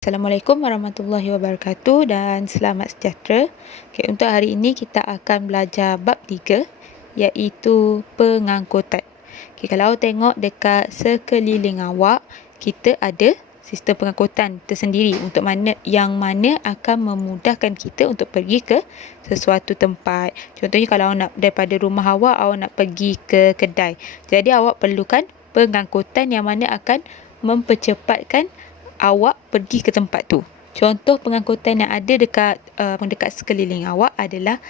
Assalamualaikum warahmatullahi wabarakatuh dan selamat sejahtera. Okay, untuk hari ini kita akan belajar bab 3 iaitu pengangkutan. Okay, kalau tengok dekat sekeliling awak, kita ada sistem pengangkutan tersendiri untuk mana akan memudahkan kita untuk pergi ke sesuatu tempat. Contohnya kalau nak daripada rumah awak nak pergi ke kedai. Jadi awak perlukan pengangkutan yang mana akan mempercepatkan awak pergi ke tempat tu. Contoh pengangkutan yang ada dekat sekeliling awak adalah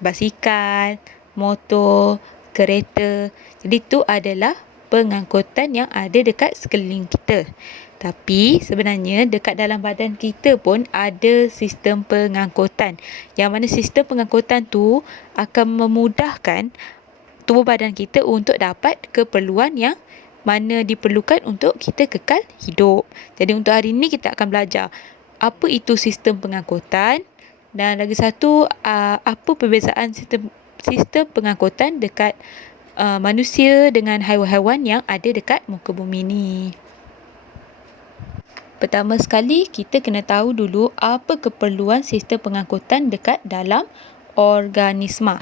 basikal, motor, kereta. Jadi itu adalah pengangkutan yang ada dekat sekeliling kita. Tapi sebenarnya dekat dalam badan kita pun ada sistem pengangkutan. Yang mana sistem pengangkutan tu akan memudahkan tubuh badan kita untuk dapat keperluan yang mana diperlukan untuk kita kekal hidup. Jadi untuk hari ini kita akan belajar apa itu sistem pengangkutan dan lagi satu apa perbezaan sistem pengangkutan dekat manusia dengan haiwan-haiwan yang ada dekat muka bumi ni. Pertama sekali kita kena tahu dulu apa keperluan sistem pengangkutan dekat dalam organisma.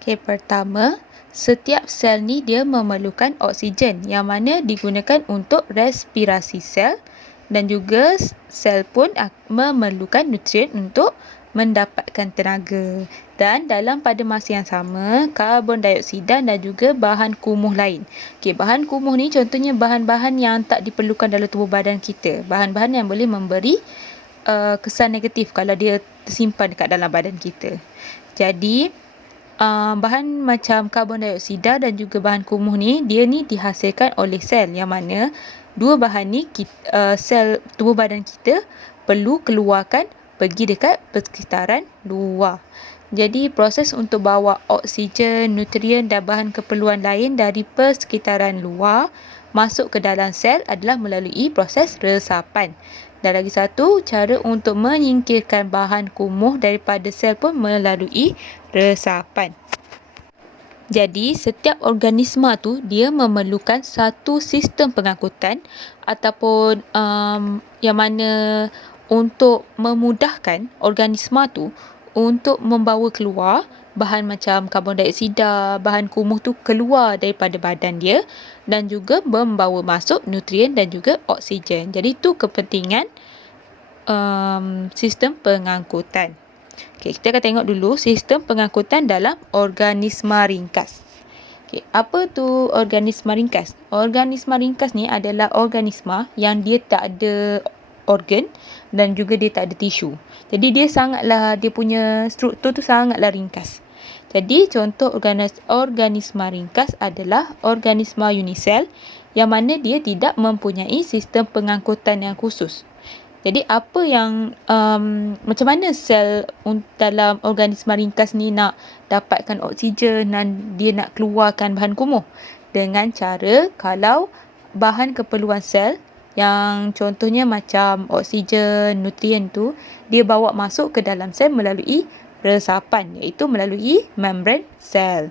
Okey, pertama, setiap sel ni dia memerlukan oksigen yang mana digunakan untuk respirasi sel dan juga sel pun memerlukan nutrien untuk mendapatkan tenaga. Dan pada masa yang sama, karbon dioksida dan juga bahan kumuh lain. Okey, bahan kumuh ni contohnya bahan-bahan yang tak diperlukan dalam tubuh badan kita. Bahan-bahan yang boleh memberi kesan negatif kalau dia tersimpan dekat dalam badan kita. Jadi, bahan macam karbon dioksida dan juga bahan kumuh ni, dia ni dihasilkan oleh sel yang mana dua bahan ni sel tubuh badan kita perlu keluarkan pergi dekat persekitaran luar. Jadi proses untuk bawa oksigen, nutrien dan bahan keperluan lain dari persekitaran luar masuk ke dalam sel adalah melalui proses resapan. Dan lagi satu, cara untuk menyingkirkan bahan kumuh daripada sel pun melalui resapan. Jadi, setiap organisma tu dia memerlukan satu sistem pengangkutan ataupun yang mana untuk memudahkan organisma tu untuk membawa keluar bahan macam karbon dioksida, bahan kumuh tu keluar daripada badan dia dan juga membawa masuk nutrien dan juga oksigen. Jadi itu kepentingan sistem pengangkutan. Okay, kita akan tengok dulu sistem pengangkutan dalam organisma ringkas. Okay, apa tu organisma ringkas? Organisma ringkas ni adalah organisma yang dia tak ada organ dan juga dia tak ada tisu. Jadi dia punya struktur tu sangatlah ringkas. Jadi contoh organisma ringkas adalah organisma unisel yang mana dia tidak mempunyai sistem pengangkutan yang khusus. Jadi apa yang macam mana sel dalam organisma ringkas ni nak dapatkan oksigen dan dia nak keluarkan bahan kumuh? Dengan cara kalau bahan keperluan sel yang contohnya macam oksigen, nutrien tu dia bawa masuk ke dalam sel melalui resapan iaitu melalui membran sel.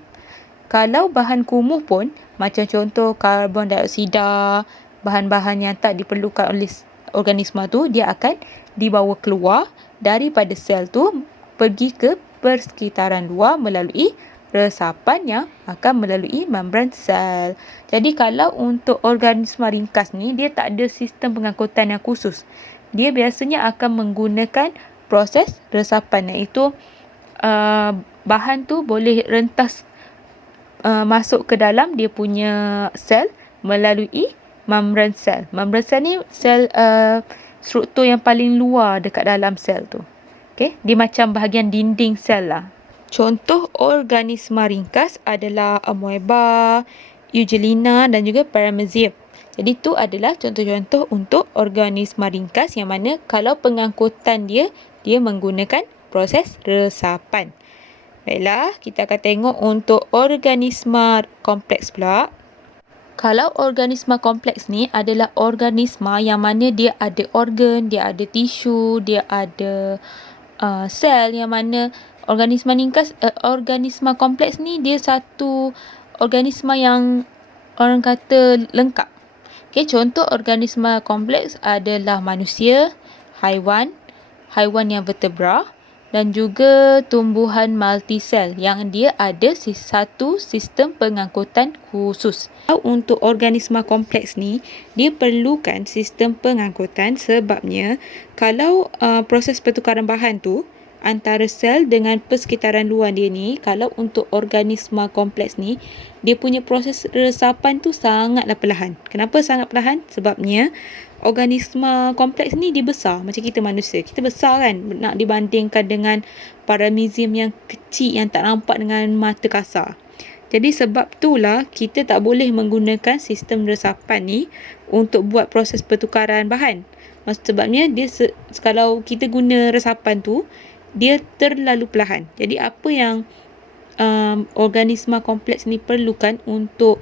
Kalau bahan kumuh pun macam contoh karbon dioksida, bahan-bahan yang tak diperlukan oleh organisma tu dia akan dibawa keluar daripada sel tu pergi ke persekitaran luar melalui resapan yang akan melalui membran sel. Jadi kalau untuk organisma ringkas ni dia tak ada sistem pengangkutan yang khusus. Dia biasanya akan menggunakan proses resapan iaitu bahan tu boleh rentas masuk ke dalam dia punya sel melalui membran sel. Membran sel ni sel struktur yang paling luar dekat dalam sel tu. Okey, dia macam bahagian dinding sel lah. Contoh organisma ringkas adalah amoeba, euglena dan juga paramecium. Jadi itu adalah contoh-contoh untuk organisma ringkas yang mana kalau pengangkutan dia menggunakan proses resapan. Baiklah, kita akan tengok untuk organisma kompleks pula. Kalau organisma kompleks ni adalah organisma yang mana dia ada organ, dia ada tisu, dia ada sel yang mana organisma kompleks ni dia satu organisma yang orang kata lengkap. Okay, contoh organisma kompleks adalah manusia, haiwan yang vertebra dan juga tumbuhan multisel yang dia ada satu sistem pengangkutan khusus. Untuk organisma kompleks ni, dia perlukan sistem pengangkutan sebabnya kalau proses pertukaran bahan tu antara sel dengan persekitaran luar dia ni, kalau untuk organisma kompleks ni, dia punya proses resapan tu sangatlah perlahan. Kenapa sangat perlahan? Sebabnya organisma kompleks ni dia besar macam kita manusia. Kita besar kan, nak dibandingkan dengan paramecium yang kecil yang tak nampak dengan mata kasar. Jadi sebab itulah kita tak boleh menggunakan sistem resapan ni untuk buat proses pertukaran bahan. Sebabnya dia kalau kita guna resapan tu, dia terlalu perlahan. Jadi apa yang organisma kompleks ni perlukan untuk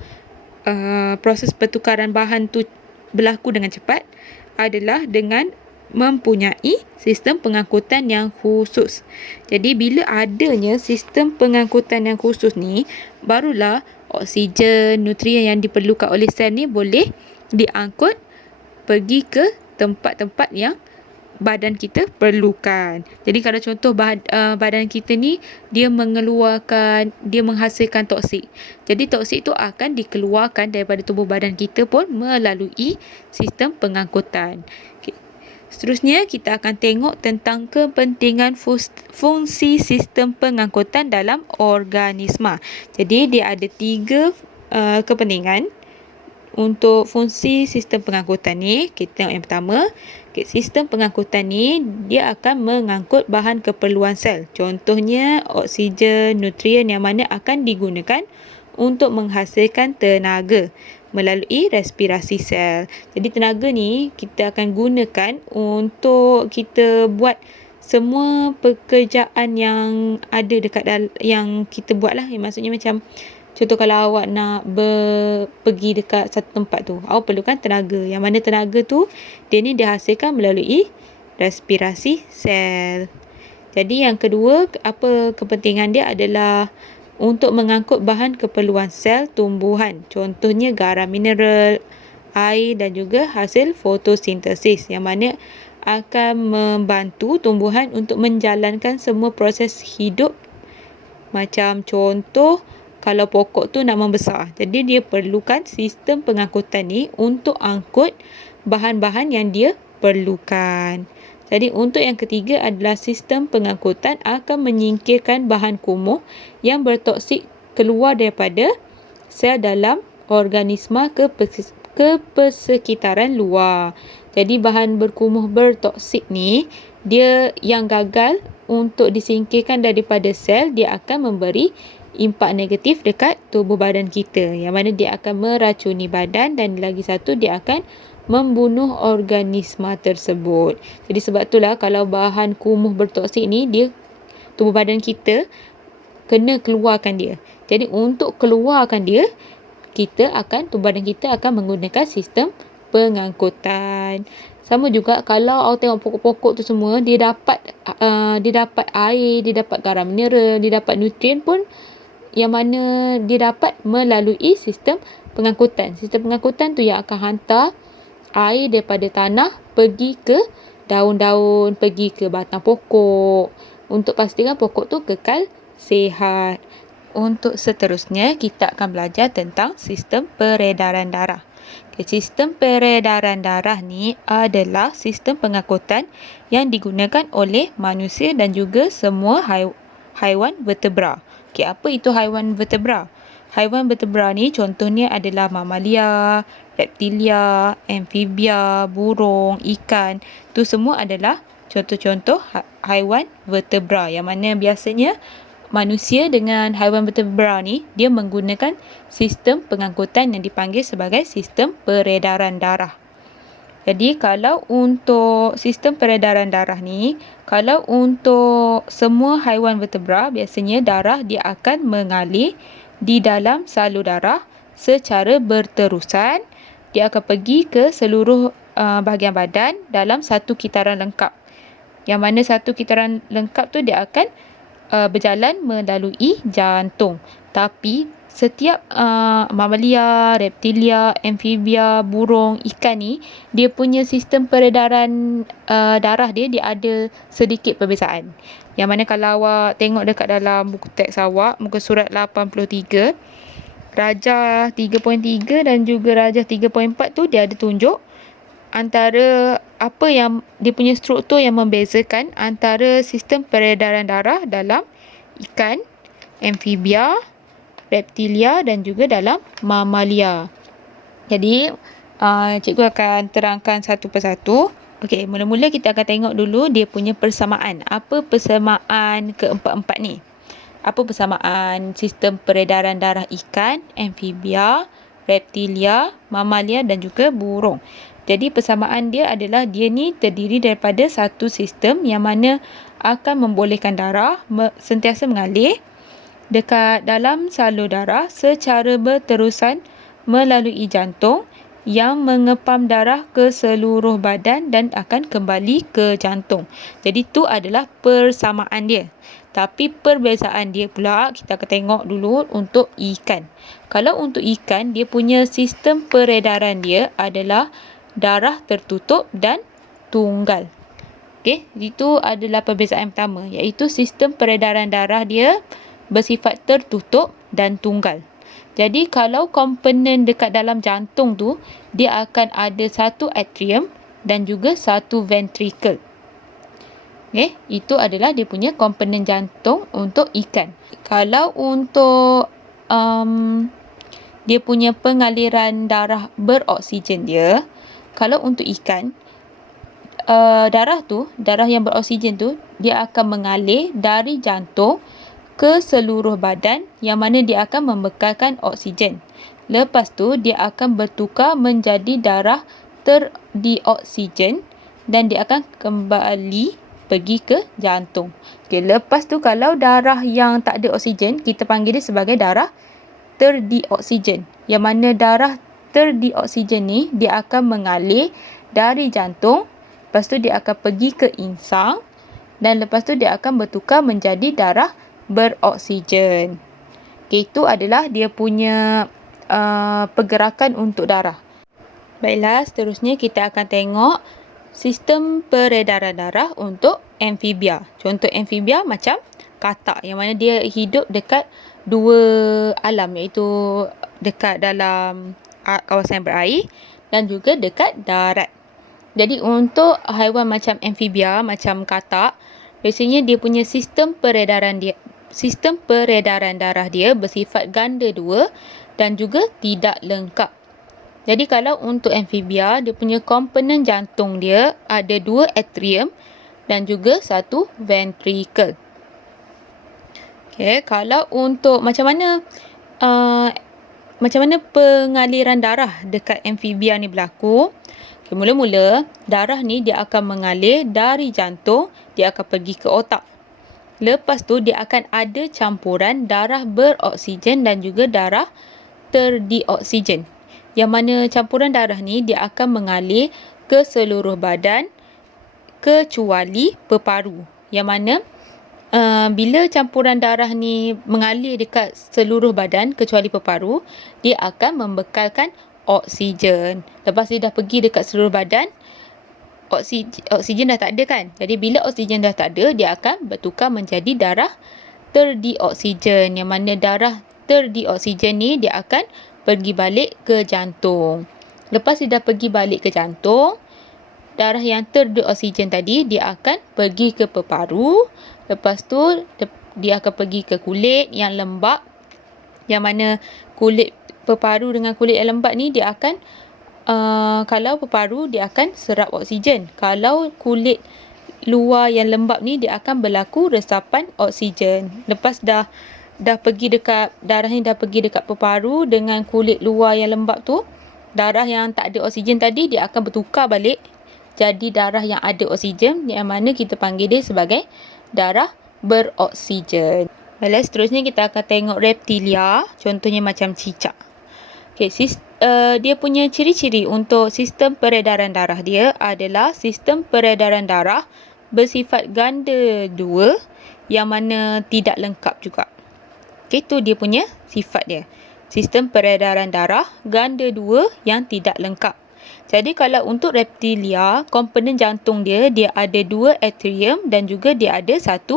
proses pertukaran bahan tu berlaku dengan cepat adalah dengan mempunyai sistem pengangkutan yang khusus. Jadi bila adanya sistem pengangkutan yang khusus ni, barulah oksigen, nutrien yang diperlukan oleh sel ni boleh diangkut pergi ke tempat-tempat yang badan kita perlukan. Jadi kalau contoh badan kita ni dia menghasilkan toksik. Jadi toksik tu akan dikeluarkan daripada tubuh badan kita pun melalui sistem pengangkutan. Okay. Seterusnya kita akan tengok tentang kepentingan fungsi sistem pengangkutan dalam organisma. Jadi dia ada 3 kepentingan. Untuk fungsi sistem pengangkutan ni, kita tengok yang pertama. Sistem pengangkutan ni dia akan mengangkut bahan keperluan sel. Contohnya oksigen, nutrien yang mana akan digunakan untuk menghasilkan tenaga melalui respirasi sel. Jadi tenaga ni kita akan gunakan untuk kita buat semua pekerjaan yang ada dekat yang kita buat lah. Maksudnya macam contoh kalau awak nak pergi dekat satu tempat tu, awak perlukan tenaga. Yang mana tenaga tu, dia ni dihasilkan melalui respirasi sel. Jadi yang kedua, apa kepentingan dia adalah untuk mengangkut bahan keperluan sel tumbuhan. Contohnya garam mineral, air dan juga hasil fotosintesis. Yang mana akan membantu tumbuhan untuk menjalankan semua proses hidup. Macam contoh, kalau pokok tu nak membesar. Jadi dia perlukan sistem pengangkutan ni untuk angkut bahan-bahan yang dia perlukan. Jadi untuk yang ketiga adalah sistem pengangkutan akan menyingkirkan bahan kumuh yang bertoksik keluar daripada sel dalam organisma ke persekitaran luar. Jadi bahan berkumuh bertoksik ni, dia yang gagal untuk disingkirkan daripada sel, dia akan memberi impak negatif dekat tubuh badan kita, yang mana dia akan meracuni badan dan lagi satu dia akan membunuh organisma tersebut. Jadi sebab itulah kalau bahan kumuh bertoksik ni, dia tubuh badan kita kena keluarkan dia. Jadi untuk keluarkan dia, tubuh badan kita akan menggunakan sistem pengangkutan. Sama juga kalau awak tengok pokok-pokok tu semua, dia dapat air, dia dapat garam mineral, dia dapat nutrien pun yang mana dia dapat melalui sistem pengangkutan. Sistem pengangkutan tu yang akan hantar air daripada tanah pergi ke daun-daun, pergi ke batang pokok untuk pastikan pokok tu kekal sihat. Untuk seterusnya, kita akan belajar tentang sistem peredaran darah. Sistem peredaran darah ni adalah sistem pengangkutan yang digunakan oleh manusia dan juga semua haiwan vertebra. Apa itu haiwan vertebra? Haiwan vertebra ni contohnya adalah mamalia, reptilia, amfibia, burung, ikan. Itu semua adalah contoh-contoh haiwan vertebra yang mana biasanya manusia dengan haiwan vertebra ni dia menggunakan sistem pengangkutan yang dipanggil sebagai sistem peredaran darah. Jadi kalau untuk sistem peredaran darah ni, kalau untuk semua haiwan vertebra, biasanya darah dia akan mengalir di dalam salur darah secara berterusan. Dia akan pergi ke seluruh bahagian badan dalam satu kitaran lengkap. Yang mana satu kitaran lengkap tu dia akan berjalan melalui jantung. Tapi setiap mamalia, reptilia, amfibia, burung, ikan ni, dia punya sistem peredaran darah dia ada sedikit perbezaan. Yang mana kalau awak tengok dekat dalam buku teks awak, muka surat 83, Rajah 3.3 dan juga Rajah 3.4 tu dia ada tunjuk antara apa yang dia punya struktur yang membezakan antara sistem peredaran darah dalam ikan, amfibia, reptilia dan juga dalam mamalia. Jadi, cikgu akan terangkan satu persatu. Okey, mula-mula kita akan tengok dulu dia punya persamaan. Apa persamaan keempat-empat ni? Apa persamaan sistem peredaran darah ikan, amfibia, reptilia, mamalia dan juga burung. Jadi persamaan dia adalah dia ni terdiri daripada satu sistem yang mana akan membolehkan darah sentiasa mengalir dekat dalam salur darah secara berterusan melalui jantung yang mengepam darah ke seluruh badan dan akan kembali ke jantung. Jadi tu adalah persamaan dia. Tapi perbezaan dia pula kita akan tengok dulu untuk ikan. Kalau untuk ikan, dia punya sistem peredaran dia adalah darah tertutup dan tunggal. Okey, itu adalah perbezaan pertama, iaitu sistem peredaran darah dia bersifat tertutup dan tunggal. Jadi kalau komponen dekat dalam jantung tu, dia akan ada satu atrium dan juga satu ventricle. Okay, itu adalah dia punya komponen jantung untuk ikan. Kalau untuk dia punya pengaliran darah beroksigen dia, kalau untuk ikan, darah yang beroksigen tu, dia akan mengalir dari jantung ke seluruh badan yang mana dia akan membekalkan oksigen. Lepas tu, dia akan bertukar menjadi darah terdioksigen dan dia akan kembali pergi ke jantung. Okay, lepas tu kalau darah yang tak ada oksigen, kita panggil dia sebagai darah terdioksigen. Yang mana darah terdioksigen ni, dia akan mengalir dari jantung, lepas tu dia akan pergi ke insang dan lepas tu dia akan bertukar menjadi darah beroksigen. Okay, itu adalah dia punya pergerakan untuk darah. Baiklah, seterusnya kita akan tengok sistem peredaran darah untuk amfibia. Contoh amfibia macam katak yang mana dia hidup dekat dua alam, iaitu dekat dalam kawasan berair dan juga dekat darat. Jadi untuk haiwan macam amfibia, macam katak, biasanya dia punya sistem peredaran darah dia bersifat ganda dua dan juga tidak lengkap. Jadi kalau untuk amfibia, dia punya komponen jantung dia ada dua atrium dan juga satu ventricle. Okay, kalau untuk macam mana pengaliran darah dekat amfibia ni berlaku? Okay, mula-mula darah ni dia akan mengalir dari jantung, dia akan pergi ke otak. Lepas tu dia akan ada campuran darah beroksigen dan juga darah terdioksigen. Yang mana campuran darah ni dia akan mengalir ke seluruh badan kecuali peparu. Yang mana bila campuran darah ni mengalir dekat seluruh badan kecuali peparu, dia akan membekalkan oksigen. Lepas dia dah pergi dekat seluruh badan, oksigen dah tak ada kan. Jadi bila oksigen dah tak ada, dia akan bertukar menjadi darah terdioksigen. Yang mana darah terdioksigen ni dia akan pergi balik ke jantung. Lepas dia dah pergi balik ke jantung, darah yang terdioksigen tadi dia akan pergi ke peparu. Lepas tu dia akan pergi ke kulit yang lembap. Yang mana kulit peparu dengan kulit yang lembap ni dia akan kalau peparu dia akan serap oksigen. Kalau kulit luar yang lembap ni dia akan berlaku resapan oksigen. Lepas dah pergi dekat darah ni dah pergi dekat peparu dengan kulit luar yang lembap tu, darah yang tak ada oksigen tadi dia akan bertukar balik jadi darah yang ada oksigen, yang mana kita panggil dia sebagai darah beroksigen. Baiklah, seterusnya kita akan tengok reptilia, contohnya macam cicak. Okay, dia punya ciri-ciri untuk sistem peredaran darah dia adalah sistem peredaran darah bersifat ganda dua yang mana tidak lengkap juga. Okay, tu dia punya sifat dia. sistem peredaran darah ganda 2 yang tidak lengkap. Jadi kalau untuk reptilia, komponen jantung dia ada 2 atrium dan juga dia ada 1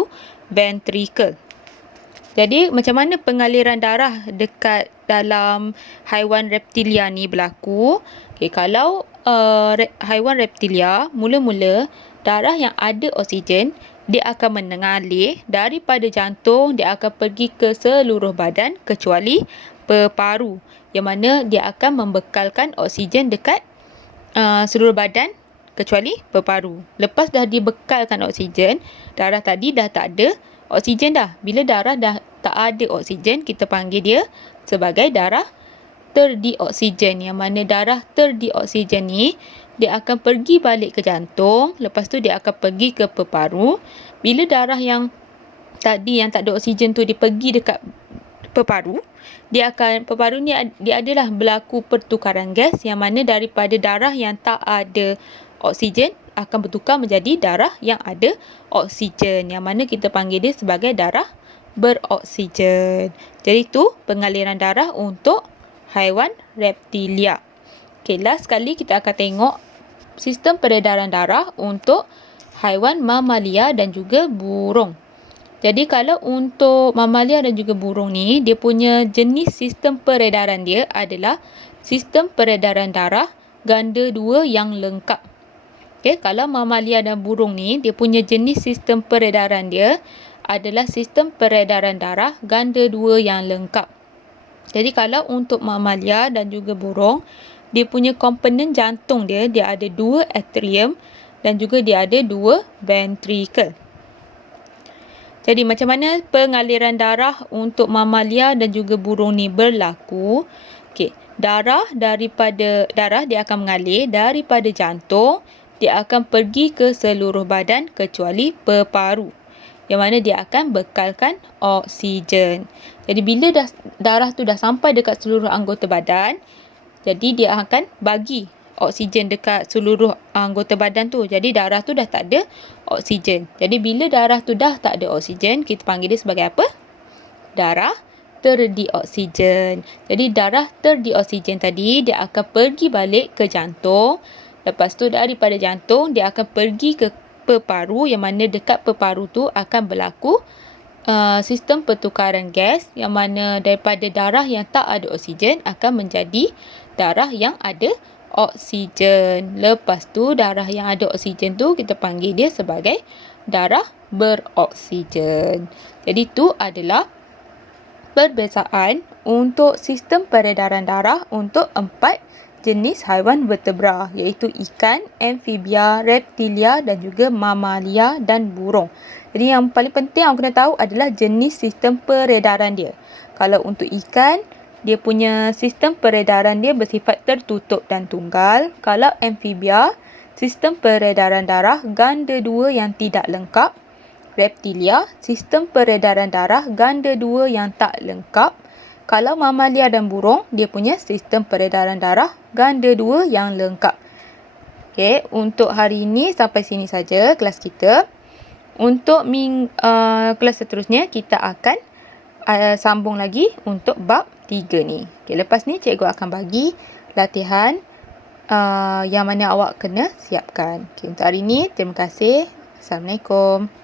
ventricle. Jadi macam mana pengaliran darah dekat dalam haiwan reptilia ni berlaku? Kalau haiwan reptilia, mula-mula darah yang ada oksigen, dia akan mengalir daripada jantung, dia akan pergi ke seluruh badan kecuali peparu, yang mana dia akan membekalkan oksigen dekat seluruh badan kecuali peparu. Lepas dah dibekalkan oksigen, darah tadi dah tak ada oksigen dah. Bila darah dah tak ada oksigen, kita panggil dia sebagai darah terdioksigen. Yang mana darah terdioksigen ni, dia akan pergi balik ke jantung, lepas tu dia akan pergi ke peparu. Bila darah yang tadi yang tak ada oksigen tu dia pergi dekat peparu, peparu ni dia adalah berlaku pertukaran gas, yang mana daripada darah yang tak ada oksigen akan bertukar menjadi darah yang ada oksigen, yang mana kita panggil dia sebagai darah beroksigen. Jadi itu pengaliran darah untuk haiwan reptilia. Last sekali kita akan tengok sistem peredaran darah untuk haiwan mamalia dan juga burung. Jadi kalau untuk mamalia dan juga burung ni, dia punya jenis sistem peredaran dia adalah sistem peredaran darah ganda 2 yang lengkap. Kalau mamalia dan burung ni, dia punya jenis sistem peredaran dia adalah sistem peredaran darah ganda 2 yang lengkap. Jadi kalau untuk mamalia dan juga burung, dia punya komponen jantung dia ada 2 atrium dan juga dia ada 2 ventricle. Jadi macam mana pengaliran darah untuk mamalia dan juga burung ni berlaku? Darah dia akan mengalir daripada jantung, dia akan pergi ke seluruh badan kecuali peparu, yang mana dia akan bekalkan oksigen. Jadi bila darah tu dah sampai dekat seluruh anggota badan, jadi dia akan bagi oksigen dekat seluruh anggota badan tu. Jadi darah tu dah tak ada oksigen. Jadi bila darah tu dah tak ada oksigen, kita panggil dia sebagai apa? Darah terdioksigen. Jadi darah terdioksigen tadi dia akan pergi balik ke jantung. Lepas tu daripada jantung dia akan pergi ke peparu, yang mana dekat peparu tu akan berlaku sistem pertukaran gas, yang mana daripada darah yang tak ada oksigen akan menjadi darah yang ada oksigen. Lepas tu darah yang ada oksigen tu kita panggil dia sebagai darah beroksigen. Jadi tu adalah perbezaan untuk sistem peredaran darah untuk 4 jenis haiwan vertebra, iaitu ikan, amfibia, reptilia dan juga mamalia dan burung. Jadi yang paling penting yang kena tahu adalah jenis sistem peredaran dia. Kalau untuk ikan, dia punya sistem peredaran dia bersifat tertutup dan tunggal. Kalau amfibia, sistem peredaran darah ganda 2 yang tidak lengkap. Reptilia, sistem peredaran darah ganda 2 yang tak lengkap. Kalau mamalia dan burung, dia punya sistem peredaran darah ganda 2 yang lengkap. Untuk hari ini sampai sini saja kelas kita. Untuk kelas seterusnya, kita akan sambung lagi untuk bab 3 ni. Lepas ni cikgu akan bagi latihan yang mana awak kena siapkan. Untuk hari ni, terima kasih. Assalamualaikum.